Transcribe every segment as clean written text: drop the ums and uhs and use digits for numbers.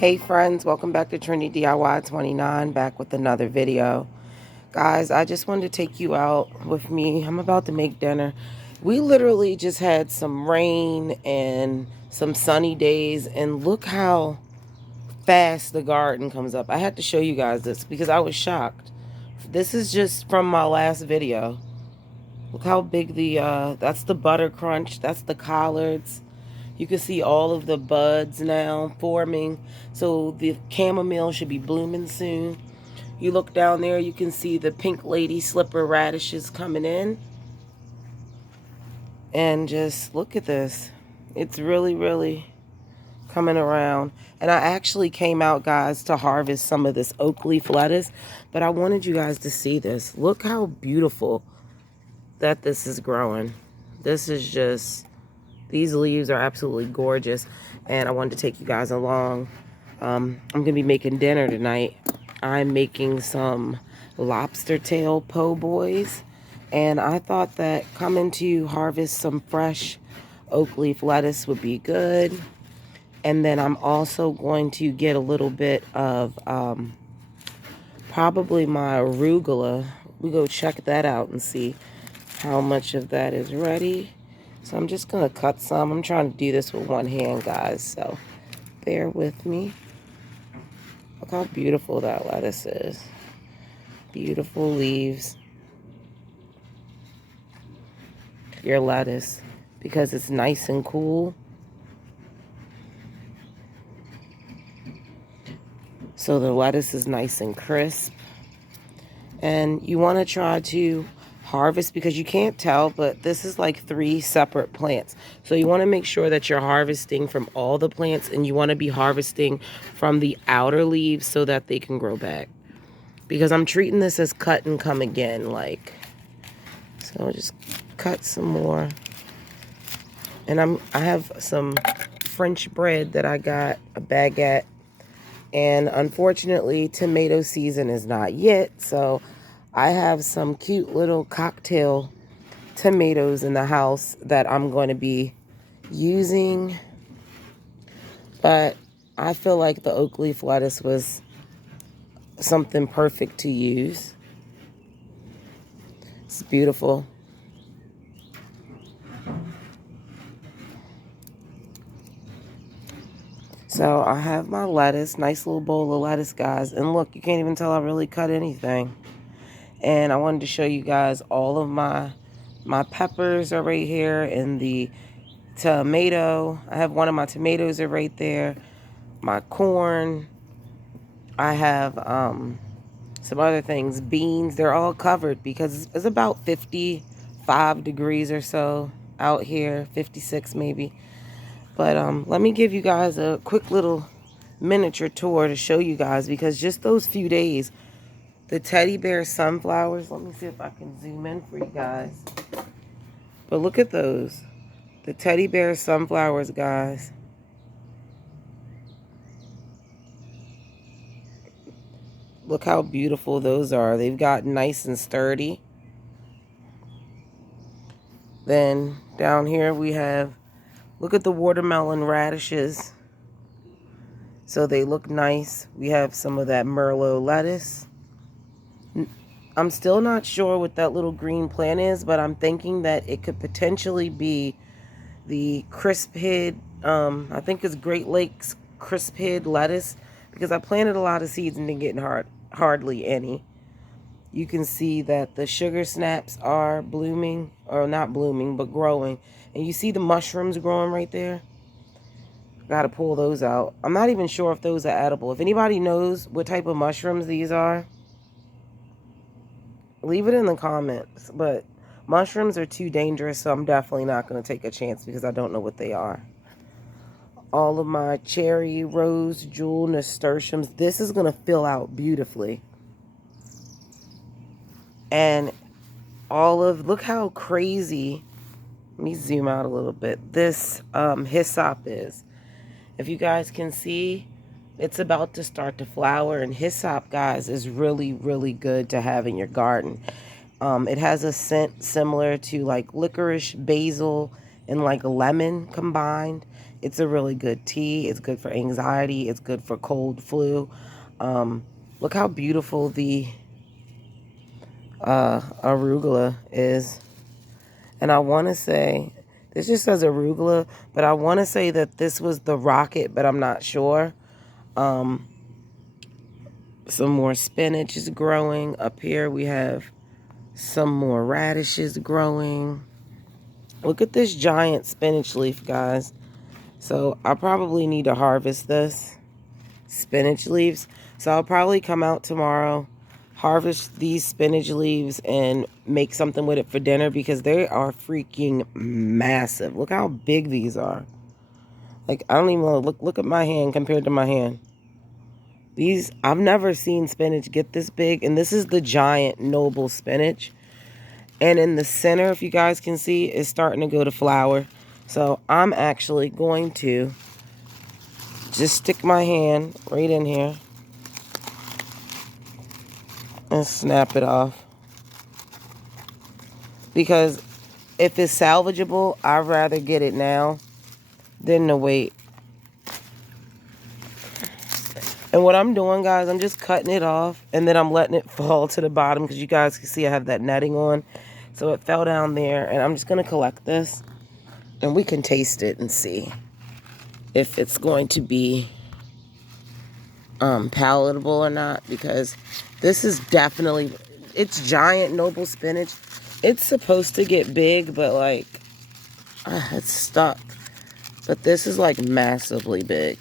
Hey friends, welcome back to Trinity DIY 29, back with another video. Guys, I just wanted to take you out with me. I'm about to make dinner. We literally just had some rain and some sunny days, and look how fast the garden comes up. I had to show you guys this because I was shocked. This is just from my last video. Look how big that's the butter crunch, that's the collards. You can see all of the buds now forming. So the chamomile should be blooming soon. You look down there, you can see the pink lady slipper radishes coming in. And just look at this. It's really coming around. And I actually came out, guys, to harvest some of this oak leaf lettuce. But I wanted you guys to see this. Look how beautiful that this is growing. This is just... These leaves are absolutely gorgeous, and I wanted to take you guys along. I'm going to be making dinner tonight. I'm making some lobster tail po' boys, and I thought that coming to harvest some fresh oak leaf lettuce would be good. And then I'm also going to get a little bit of probably my arugula. We go check that out and see how much of that is ready. So I'm just going to cut some. I'm trying to do this with one hand, guys, so bear with me. Look how beautiful that lettuce is. Beautiful leaves. Your lettuce, because it's nice and cool. So the lettuce is nice and crisp. And you want to try to harvest, because you can't tell, but this is like 3 separate plants. So you want to make sure that you're harvesting from all the plants, and you want to be harvesting from the outer leaves so that they can grow back. Because I'm treating this as cut and come again, like. So I'll just cut some more. And I have some French bread that I got, a baguette. And unfortunately, tomato season is not yet, so I have some cute little cocktail tomatoes in the house that I'm going to be using. But I feel like the oak leaf lettuce was something perfect to use. It's beautiful. So I have my lettuce, nice little bowl of lettuce, guys. And look, you can't even tell I really cut anything. And I wanted to show you guys all of my peppers are right here, and the tomato. I have one of my tomatoes are right there. My corn. I have some other things, beans. They're all covered because it's about 55 degrees or so out here, 56 maybe. But let me give you guys a quick little miniature tour to show you guys, because just those few days, the teddy bear sunflowers, let me see if I can zoom in for you guys. But look at those. The teddy bear sunflowers, guys. Look how beautiful those are. They've got nice and sturdy. Then down here we have, look at the watermelon radishes. So they look nice. We have some of that Merlot lettuce. I'm still not sure what that little green plant is, but I'm thinking that it could potentially be the crisp head, I think it's Great Lakes crisp head lettuce, because I planted a lot of seeds and didn't get hardly any. You can see that the sugar snaps are blooming, or not blooming, but growing. And you see the mushrooms growing right there? Got to pull those out. I'm not even sure if those are edible. If anybody knows what type of mushrooms these are, leave it in the comments. But mushrooms are too dangerous, so I'm definitely not going to take a chance because I don't know what they are. All of my cherry, rose, jewel, nasturtiums. This is going to fill out beautifully. And look how crazy, let me zoom out a little bit, this hyssop is. If you guys can see, it's about to start to flower, and hyssop, guys, is really good to have in your garden. It has a scent similar to like licorice, basil, and like lemon combined. It's a really good tea. It's good for anxiety. It's good for cold, flu. Look how beautiful the arugula is. And I want to say, this just says arugula, but I want to say that this was the rocket, but I'm not sure. Some more spinach is growing. Up here we have some more radishes growing. Look at this giant spinach leaf, guys. So I probably need to harvest this spinach leaves. So I'll probably come out tomorrow, harvest these spinach leaves, and make something with it for dinner because they are freaking massive. Look how big these are. Like, I don't even want to look at my hand compared to my hand. These, I've never seen spinach get this big, and this is the giant noble spinach. And in the center, if you guys can see, is starting to go to flower. So I'm actually going to just stick my hand right in here and snap it off. Because if it's salvageable, I'd rather get it now than to wait. And what I'm doing, guys, I'm just cutting it off, and then I'm letting it fall to the bottom because you guys can see I have that netting on. So it fell down there, and I'm just going to collect this, and we can taste it and see if it's going to be palatable or not, because this is definitely, it's giant noble spinach. It's supposed to get big, but like, it's stuck. But this is like massively big.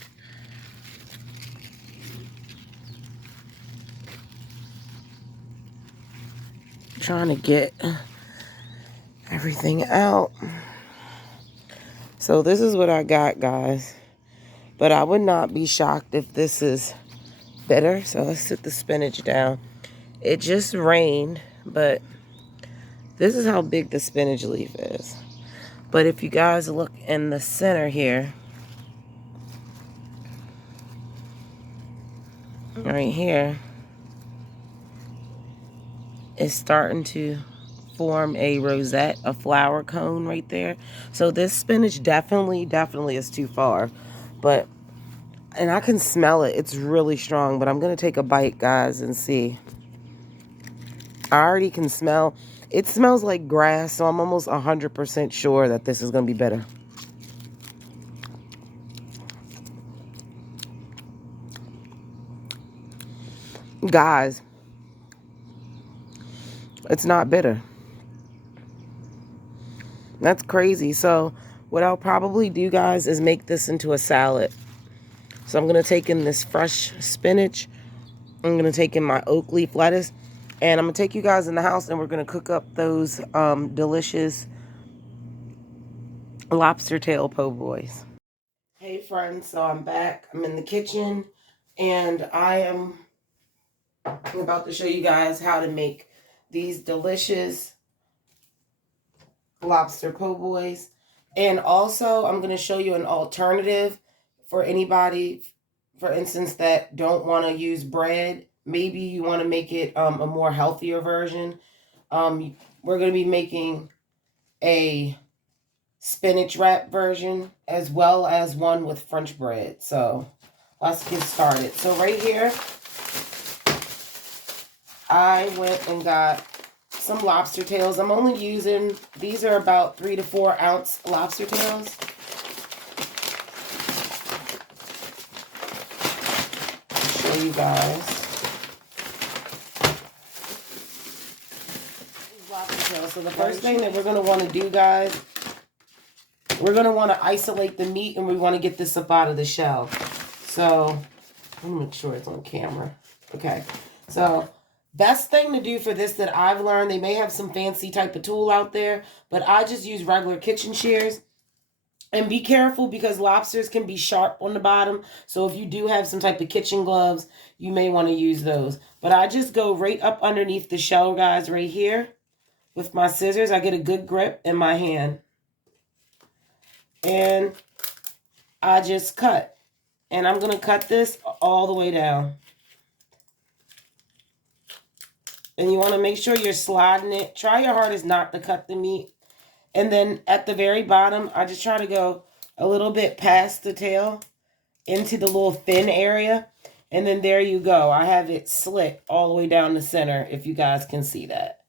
Trying to get everything out. So this is what I got, guys. But I would not be shocked if this is bitter. So let's sit the spinach down. It just rained, but this is how big the spinach leaf is. But if you guys look in the center here, right here, it's starting to form a rosette, a flower cone right there. So this spinach definitely is too far. But, and I can smell it. It's really strong, but I'm going to take a bite, guys, and see. I already can smell. It smells like grass, so I'm almost 100% sure that this is going to be better. Guys, it's not bitter. That's crazy. So what I'll probably do, guys, is make this into a salad. So I'm going to take in this fresh spinach. I'm going to take in my oak leaf lettuce. And I'm going to take you guys in the house, and we're going to cook up those delicious lobster tail po' boys. Hey, friends. So I'm back. I'm in the kitchen, and I am about to show you guys how to make these delicious lobster po' boys. And also, I'm going to show you an alternative for anybody, for instance, that don't want to use bread. Maybe you want to make it a more healthier version. We're going to be making a spinach wrap version as well as one with French bread. So let's get started. So right here, I went and got some lobster tails. I'm only using, these are about 3 to 4 ounce lobster tails. I'll show you guys. Lobster tails. So the first thing that we're going to want to do, guys, we're going to want to isolate the meat, and we want to get this up out of the shell. So let me make sure it's on camera. Okay. So best thing to do for this that I've learned, they may have some fancy type of tool out there, but I just use regular kitchen shears. And be careful because lobsters can be sharp on the bottom. So if you do have some type of kitchen gloves, you may want to use those. But I just go right up underneath the shell, guys, right here. With my scissors, I get a good grip in my hand. And I just cut. And I'm going to cut this all the way down. And you want to make sure you're sliding it. Try your hardest not to cut the meat. And then at the very bottom, I just try to go a little bit past the tail into the little fin area. And then there you go. I have it slit all the way down the center, if you guys can see that.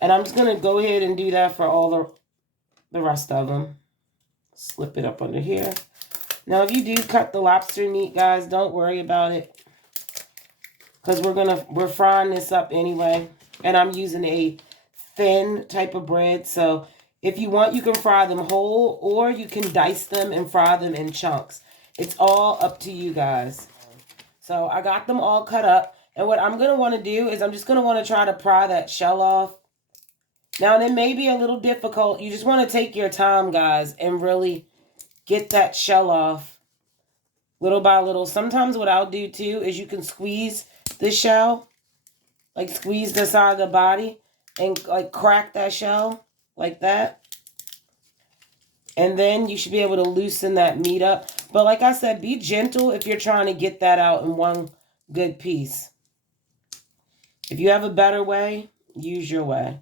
And I'm just going to go ahead and do that for all the rest of them. Slip it up under here. Now, if you do cut the lobster meat, guys, don't worry about it. Because we're frying this up anyway. And I'm using a thin type of bread. So if you want, you can fry them whole, or you can dice them and fry them in chunks. It's all up to you guys. So I got them all cut up. And what I'm going to want to do is I'm just going to want to try to pry that shell off. Now, it may be a little difficult. You just want to take your time, guys, and really get that shell off little by little. Sometimes what I'll do, too, is you can squeeze the shell, like squeeze the side of the body, and like crack that shell like that. And then you should be able to loosen that meat up. But like I said, be gentle if you're trying to get that out in one good piece. If you have a better way, use your way.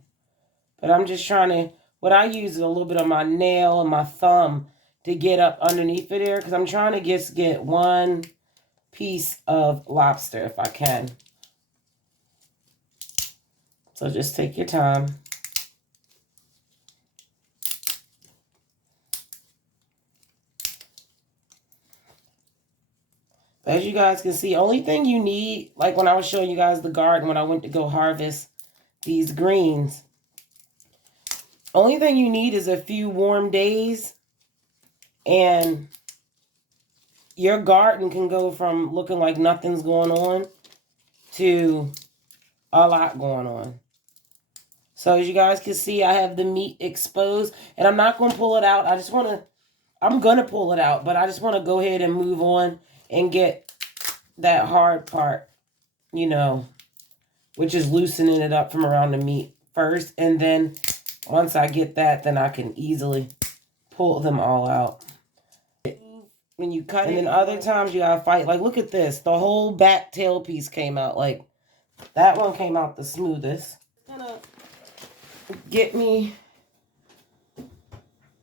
But I'm just trying to, what I use is a little bit of my nail and my thumb to get up underneath it there. Because I'm trying to just get one piece of lobster if I can. So just take your time. As you guys can see, only thing you need, like when I was showing you guys the garden when I went to go harvest these greens, only thing you need is a few warm days, and your garden can go from looking like nothing's going on to a lot going on. So as you guys can see, I have the meat exposed, and I'm not going to pull it out. I'm going to pull it out, but I just want to go ahead and move on and get that hard part, you know, which is loosening it up from around the meat first. And then once I get that, then I can easily pull them all out. When you cut it, and then other times you gotta fight. Like, look at this. The whole back tail piece came out. Like, that one came out the smoothest. I'm gonna get me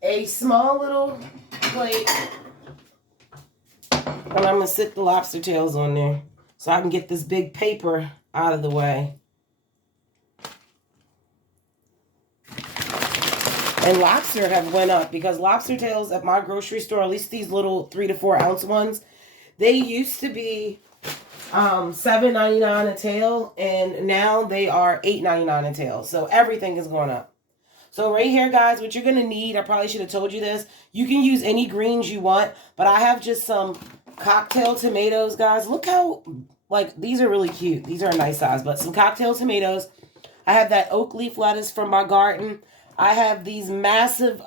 a small little plate. And I'm going to sit the lobster tails on there so I can get this big paper out of the way. And lobster have went up because lobster tails at my grocery store, at least these little 3 to 4 ounce ones, they used to be $7.99 a tail, and now they are $8.99 a tail. So everything is going up. So right here, guys, what you're going to need, I probably should have told you this. You can use any greens you want, but I have just some cocktail tomatoes, guys. Look how, like, these are really cute. These are a nice size, but some cocktail tomatoes. I have that oak leaf lettuce from my garden. I have these massive,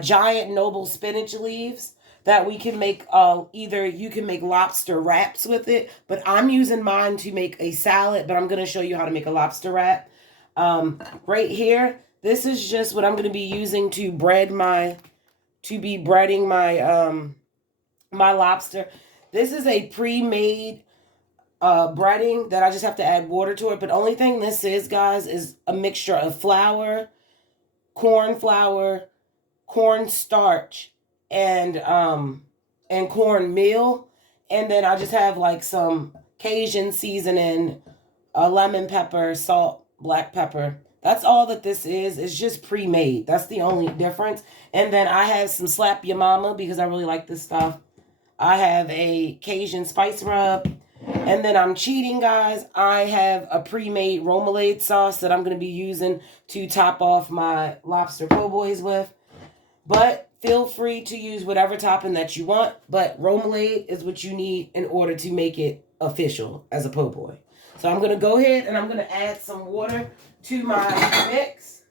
giant noble spinach leaves that we can make, either you can make lobster wraps with it, but I'm using mine to make a salad, but I'm going to show you how to make a lobster wrap. Right here, this is just what I'm going to be using to breading my my lobster. This is a pre-made breading that I just have to add water to it. But only thing this is, guys, is a mixture of flour, corn starch, and corn meal. And then I just have like some Cajun seasoning, lemon pepper, salt, black pepper. That's all that this is. It's just pre-made. That's the only difference. And then I have some Slap Your Mama because I really like this stuff. I have a Cajun spice rub. And then I'm cheating, guys. I have a pre-made remoulade sauce that I'm going to be using to top off my lobster po' boys with. But feel free to use whatever topping that you want. But remoulade is what you need in order to make it official as a po' boy. So I'm going to go ahead and I'm going to add some water to my mix.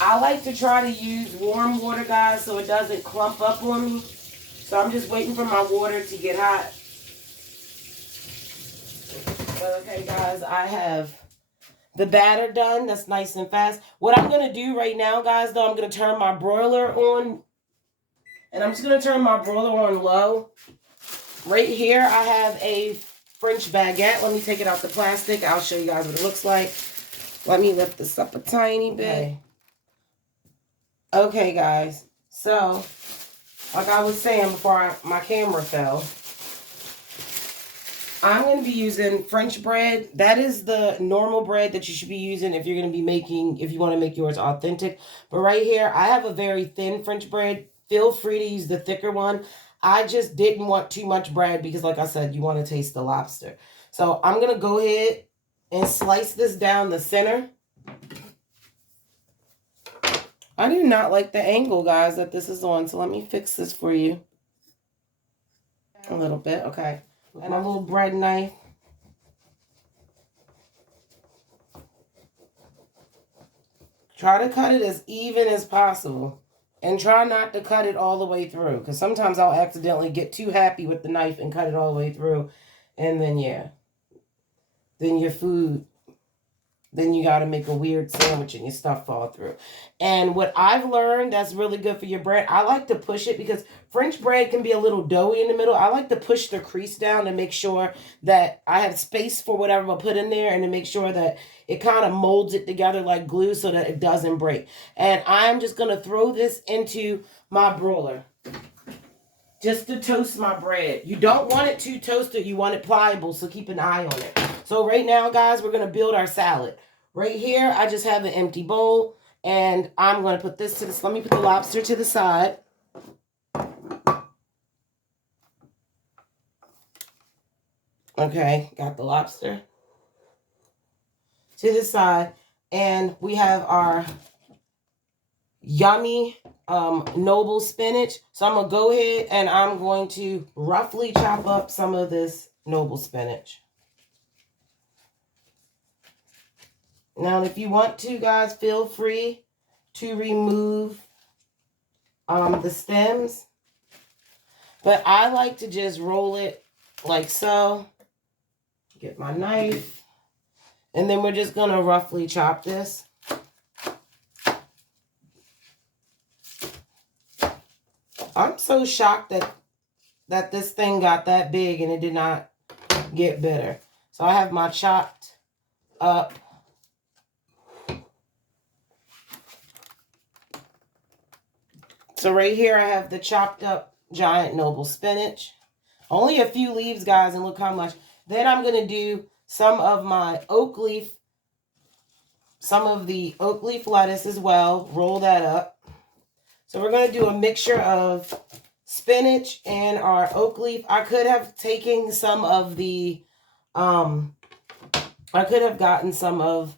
I like to try to use warm water, guys, so it doesn't clump up on me. So I'm just waiting for my water to get hot. Okay, guys, I have the batter done. That's nice and fast. What I'm going to do right now, guys, though, I'm going to turn my broiler on. And I'm just going to turn my broiler on low. Right here, I have a French baguette. Let me take it out the plastic. I'll show you guys what it looks like. Let me lift this up a tiny bit. Okay, guys. So, like I was saying before my camera fell, I'm going to be using French bread. That is the normal bread that you should be using if you're going to be making, if you want to make yours authentic. But right here, I have a very thin French bread. Feel free to use the thicker one. I just didn't want too much bread because, like I said, you want to taste the lobster. So I'm going to go ahead and slice this down the center. I do not like the angle, guys, that this is on. So let me fix this for you. A little bit, okay. And a little bread knife. Try to cut it as even as possible. And try not to cut it all the way through. Because sometimes I'll accidentally get too happy with the knife and cut it all the way through. And then, yeah. Then your food... Then you got to make a weird sandwich and your stuff fall through. And what I've learned that's really good for your bread, I like to push it because French bread can be a little doughy in the middle. I like to push the crease down to make sure that I have space for whatever I put in there and to make sure that it kind of molds it together like glue so that it doesn't break. And I'm just going to throw this into my broiler just to toast my bread. You don't want it too toasted. You want it pliable, so keep an eye on it. So right now, guys, we're going to build our salad. Right here, I just have an empty bowl, and I'm going to put this to this. Let me put the lobster to the side. Okay, got the lobster to the side, and we have our yummy noble spinach. So I'm going to go ahead and I'm going to roughly chop up some of this noble spinach. Now, if you want to, guys, feel free to remove the stems. But I like to just roll it like so. Get my knife. And then we're just going to roughly chop this. I'm so shocked that this thing got that big and it did not get bitter. So I have my chopped up So right here I have the chopped up giant noble spinach. Only a few leaves, guys, and look how much. Then I'm going to do some of my oak leaf, some of the oak leaf lettuce as well. Roll that up. So we're going to do a mixture of spinach and our oak leaf. I could have taken some of the, I could have gotten some of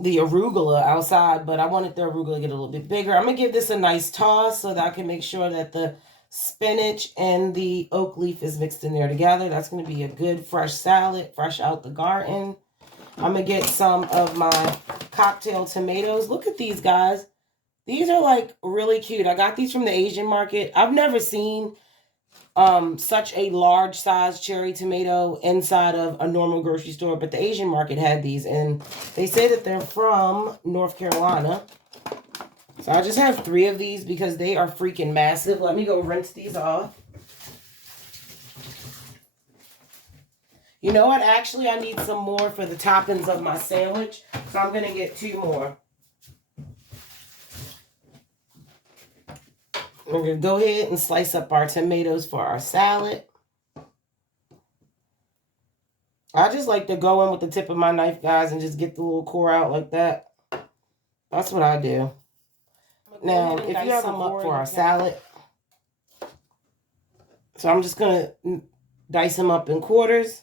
the arugula outside, but I wanted the arugula to get a little bit bigger. I'm going to give this a nice toss so that I can make sure that the spinach and the oak leaf is mixed in there together. That's going to be a good fresh salad, fresh out the garden. I'm going to get some of my cocktail tomatoes. Look at these, guys. These are like really cute. I got these from the Asian market. I've never seen such a large size cherry tomato inside of a normal grocery store, but the Asian market had these, and they say that they're from North Carolina. So I just have 3 of these because they are freaking massive. Let me go rinse these off. You know what? Actually, I need some more for the toppings of my sandwich, so I'm going to get 2 more. We're going to go ahead and slice up our tomatoes for our salad. I just like to go in with the tip of my knife, guys, and just get the little core out like that. That's what I do. Now, if you have them up for our salad, so I'm just going to dice them up in quarters.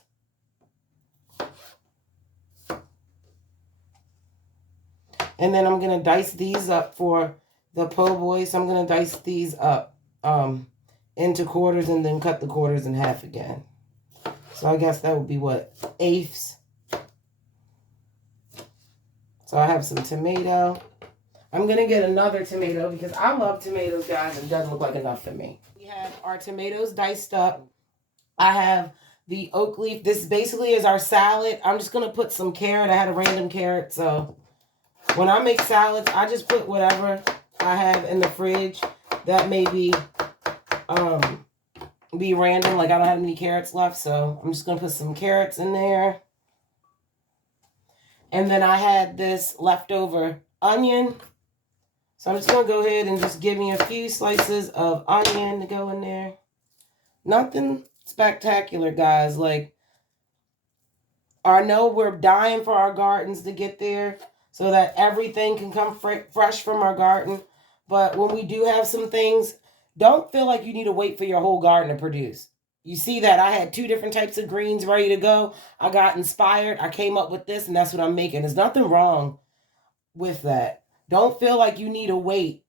And then I'm going to dice these up for the po' boy. So I'm going to dice these up into quarters and then cut the quarters in half again. So I guess that would be what? 1/8. So I have some tomato. I'm going to get another tomato because I love tomatoes, guys. It doesn't look like enough for me. We have our tomatoes diced up. I have the oak leaf. This basically is our salad. I'm just going to put some carrot. I had a random carrot. So when I make salads, I just put whatever I have in the fridge that may be random. Like I don't have any carrots left. So I'm just going to put some carrots in there. And then I had this leftover onion. So I'm just going to go ahead and just give me a few slices of onion to go in there. Nothing spectacular, guys. Like, I know we're dying for our gardens to get there so that everything can come fresh from our garden. But when we do have some things, don't feel like you need to wait for your whole garden to produce. You see that I had 2 different types of greens ready to go. I got inspired. I came up with this, and that's what I'm making. There's nothing wrong with that. Don't feel like you need to wait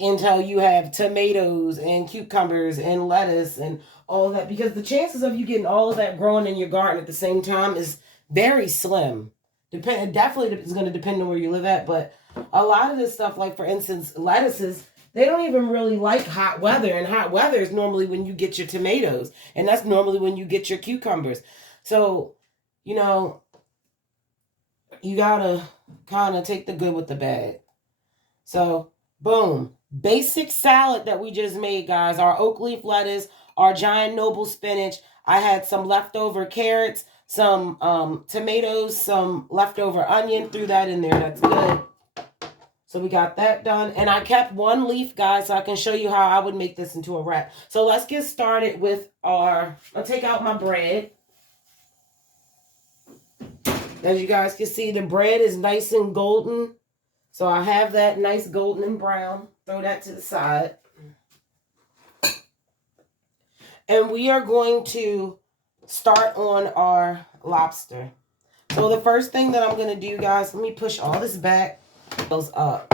until you have tomatoes and cucumbers and lettuce and all of that, because the chances of you getting all of that growing in your garden at the same time is very slim. Definitely is going to depend on where you live at, but a lot of this stuff, like for instance lettuces, they don't even really like hot weather, and hot weather is normally when you get your tomatoes, and that's normally when you get your cucumbers. So you know, you gotta kind of take the good with the bad. So boom, basic salad that we just made, guys. Our oak leaf lettuce, our giant noble spinach. I had some leftover carrots, some tomatoes, some leftover onion. Threw that in there. That's good. So we got that done. And I kept 1 leaf, guys, so I can show you how I would make this into a wrap. So let's get started with I'll take out my bread. As you guys can see, the bread is nice and golden. So I have that nice golden and brown. Throw that to the side. And we are going to start on our lobster. So the first thing that I'm going to do, guys, let me push all this back. Those up.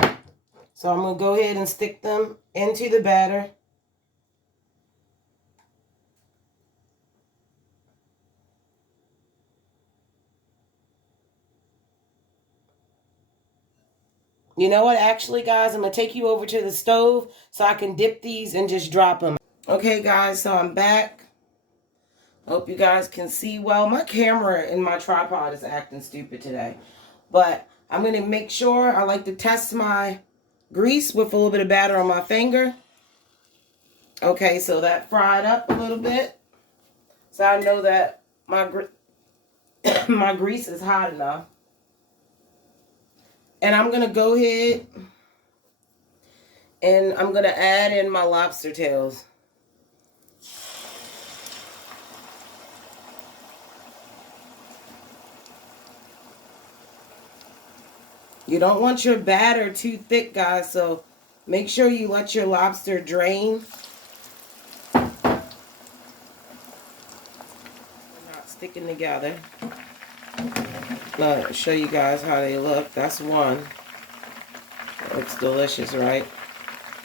So I'm going to go ahead and stick them into the batter. You know what? Actually, guys, I'm going to take you over to the stove so I can dip these and just drop them. Okay, guys, so I'm back. Hope you guys can see well. My camera and my tripod is acting stupid today. But I'm going to make sure, I like to test my grease with a little bit of batter on my finger. Okay, so that fried up a little bit. So I know that my my grease is hot enough. And I'm going to go ahead and I'm going to add in my lobster tails. You don't want your batter too thick, guys, so make sure you let your lobster drain. They're not sticking together. I'll show you guys how they look. That's one. That looks delicious, right?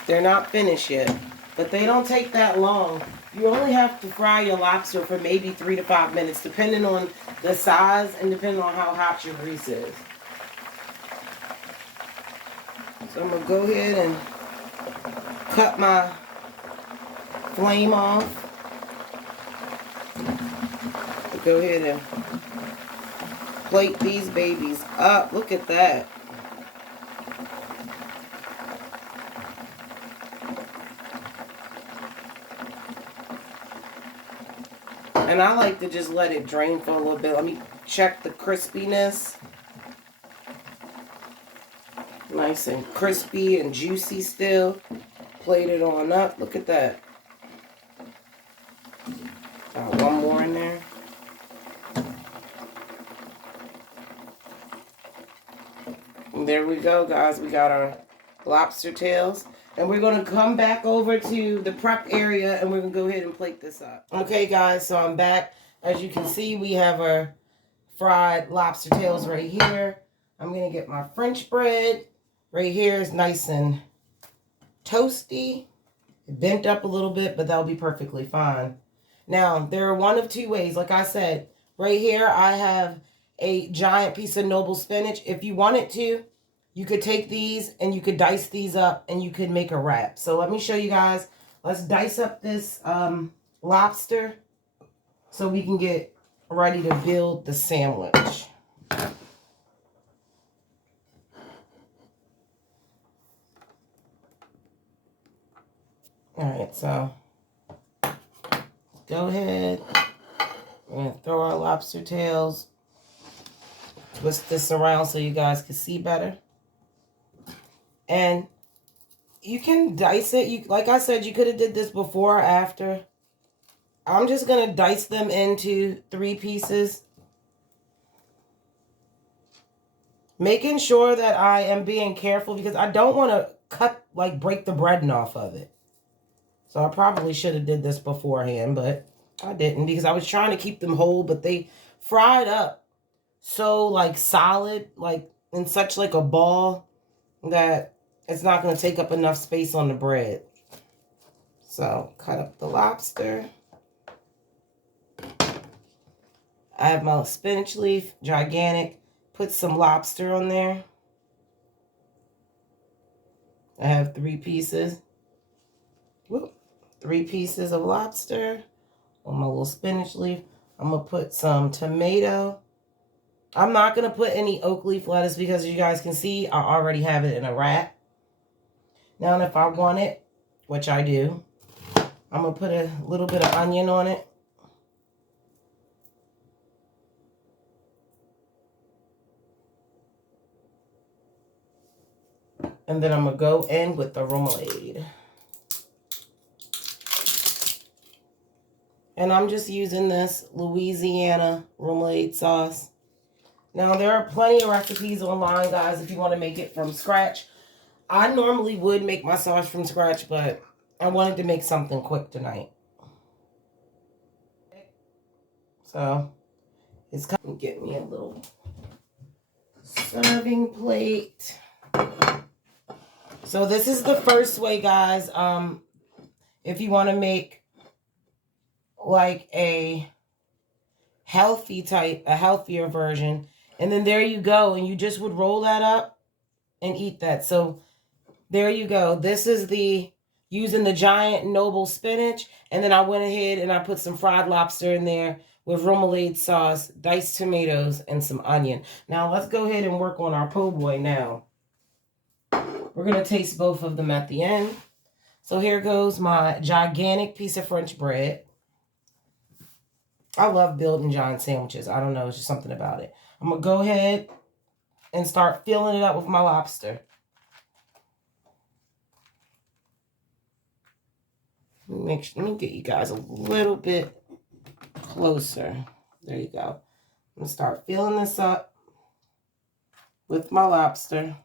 They're not finished yet, but they don't take that long. You only have to fry your lobster for maybe 3 to 5 minutes, depending on the size and depending on how hot your grease is. So I'm going to go ahead and cut my flame off. Go ahead and plate these babies up. Look at that. And I like to just let it drain for a little bit. Let me check the crispiness. Nice and crispy and juicy still. Plate it on up. Look at that. Got one more in there. And there we go, guys. We got our lobster tails. And we're going to come back over to the prep area and we're going to go ahead and plate this up. Okay, guys, so I'm back. As you can see, we have our fried lobster tails right here. I'm going to get my French bread. Right here is nice and toasty. It bent up a little bit, but that'll be perfectly fine. Now, there are one of 2 ways. Like I said, right here I have a giant piece of noble spinach. If you wanted to, you could take these and you could dice these up and you could make a wrap. So let me show you guys. Let's dice up this lobster so we can get ready to build the sandwich. Alright, so go ahead. We're going to throw our lobster tails Twist this around so you guys can see better. And you can dice it. Like I said, you could have did this before or after. I'm just going to dice them into 3 pieces. Making sure that I am being careful because I don't want to break the breading off of it. So I probably should have did this beforehand, but I didn't because I was trying to keep them whole, but they fried up so like solid, like in such like a ball that it's not going to take up enough space on the bread. So cut up the lobster. I have my spinach leaf, gigantic. Put some lobster on there. I have 3 pieces. Whoop. 3 pieces of lobster on my little spinach leaf. I'm going to put some tomato. I'm not going to put any oak leaf lettuce because you guys can see I already have it in a wrap. Now, if I want it, which I do, I'm going to put a little bit of onion on it. And then I'm going to go in with the remoulade. And I'm just using this Louisiana remoulade sauce. Now, there are plenty of recipes online, guys, if you want to make it from scratch. I normally would make my sauce from scratch, but I wanted to make something quick tonight. So, it's kind of get me a little serving plate. So, this is the first way, guys. If you want to make like a healthier version. And then there you go. And you just would roll that up and eat that. So there you go. This is using the giant noble spinach. And then I went ahead and I put some fried lobster in there with remoulade sauce, diced tomatoes, and some onion. Now let's go ahead and work on our po' boy now. We're going to taste both of them at the end. So here goes my gigantic piece of French bread. I love building giant sandwiches. I don't know. It's just something about it. I'm going to go ahead and start filling it up with my lobster. Let me get you guys a little bit closer. There you go. I'm going to start filling this up with my lobster.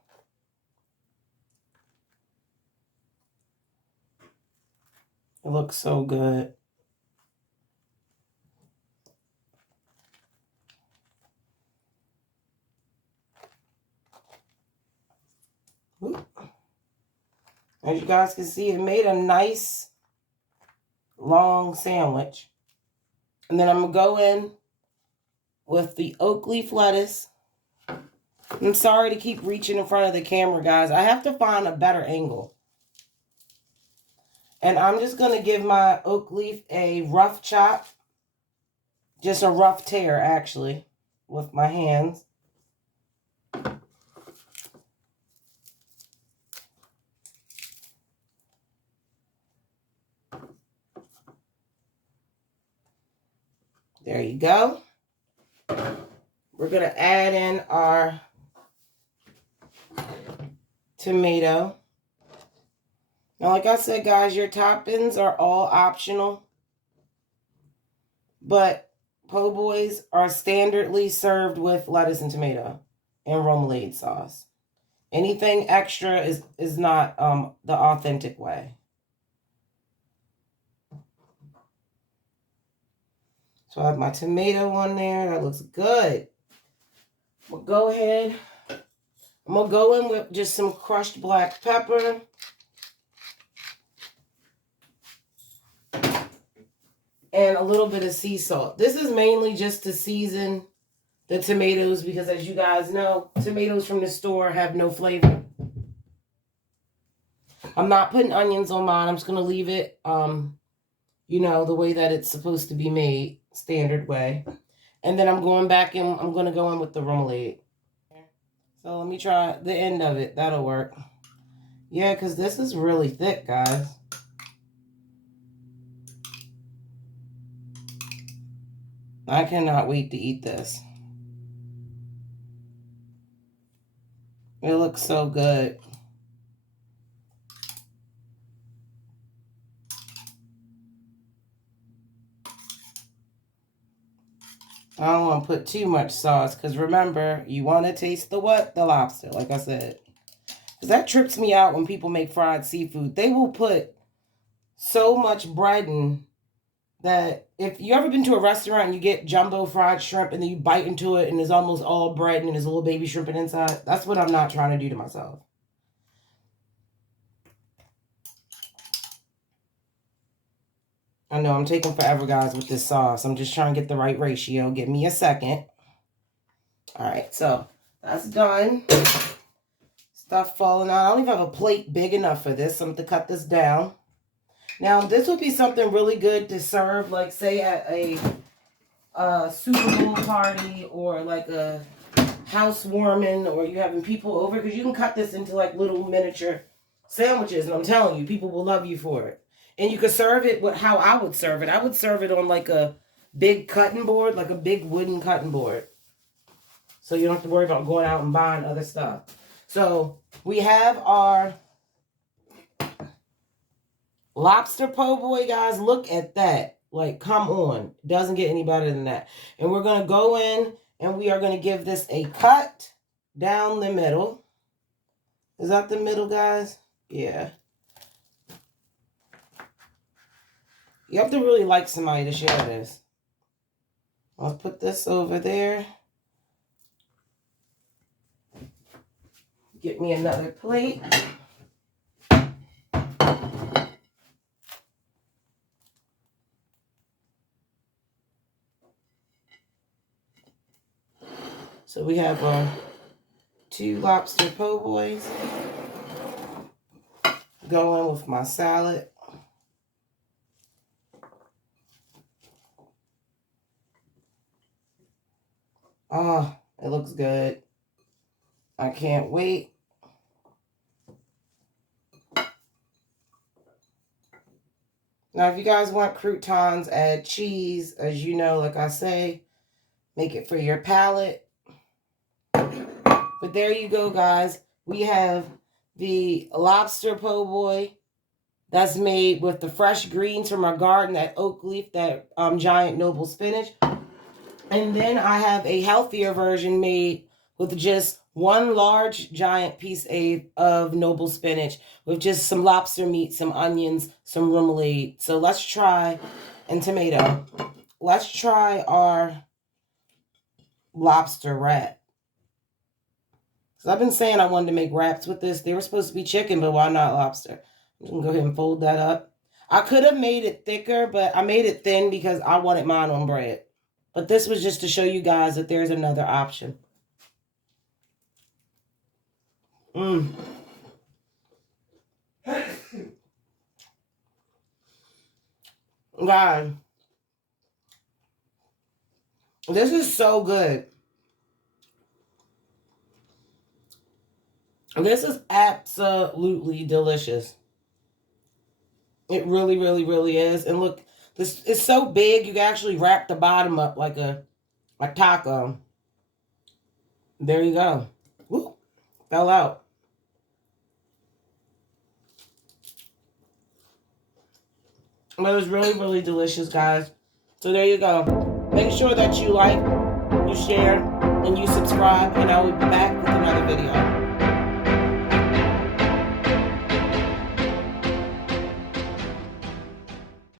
It looks so good. As you guys can see, it made a nice long sandwich. And then I'm going to go in with the oak leaf lettuce. I'm sorry to keep reaching in front of the camera, guys. I have to find a better angle. And I'm just going to give my oak leaf a rough chop. Just a rough tear, actually, with my hands. There you go. We're going to add in our tomato. Now, like I said, guys, your toppings are all optional. But po' boys are standardly served with lettuce and tomato and remoulade sauce. Anything extra is not the authentic way. So I have my tomato on there. That looks good. We'll go ahead. I'm going to go in with just some crushed black pepper. And a little bit of sea salt. This is mainly just to season the tomatoes because, as you guys know, tomatoes from the store have no flavor. I'm not putting onions on mine. I'm just going to leave it, you know, the way that it's supposed to be made, standard way. And then I'm going back and I'm going to go in with the remoulade. So let me try the end of it. That'll work. Yeah, because this is really thick, guys. I cannot wait to eat this. It looks so good. I don't want to put too much sauce because remember, you want to taste the what? The lobster, like I said. Because that trips me out when people make fried seafood. They will put so much bread in that if you ever been to a restaurant and you get jumbo fried shrimp and then you bite into it and it's almost all bread and there's a little baby shrimp inside, that's what I'm not trying to do to myself. I know I'm taking forever, guys, with this sauce. I'm just trying to get the right ratio. Give me a second. All right, so that's done. Stuff falling out. I don't even have a plate big enough for this. So I'm going to cut this down. Now, this would be something really good to serve, like, say, at a Super Bowl party or, like, a housewarming, or you having people over. Because you can cut this into, like, little miniature sandwiches. And I'm telling you, people will love you for it. And you could serve it with how I would serve it. I would serve it on, like, a big cutting board, like a big wooden cutting board. So you don't have to worry about going out and buying other stuff. So we have our lobster po' boy, guys. Look at that. Like, come on. Doesn't get any better than that. And we're going to go in and we are going to give this a cut down the middle. Is that the middle, guys? Yeah. You have to really like somebody to share this. I'll put this over there. Get me another plate. So we have our 2 lobster po' boys going with my salad. Oh, it looks good. I can't wait. Now, if you guys want croutons, add cheese. As you know, like I say, make it for your palate. But there you go, guys. We have the lobster po' boy that's made with the fresh greens from our garden, that oak leaf, that giant noble spinach. And then I have a healthier version made with just 1 large giant piece of noble spinach with just some lobster meat, some onions, some remoulade. So let's try, and tomato. Let's try our lobster wrap. So I've been saying I wanted to make wraps with this. They were supposed to be chicken, but why not lobster? I'm just going to go ahead and fold that up. I could have made it thicker, but I made it thin because I wanted mine on bread. But this was just to show you guys that there's another option. God, this is so good. This is absolutely delicious. It really, really, really is. And look, this is so big, you can actually wrap the bottom up like a taco. There you go. Woo, fell out. But it was really, really delicious, guys. So there you go. Make sure that you like, you share, and you subscribe, and I will be back with another video.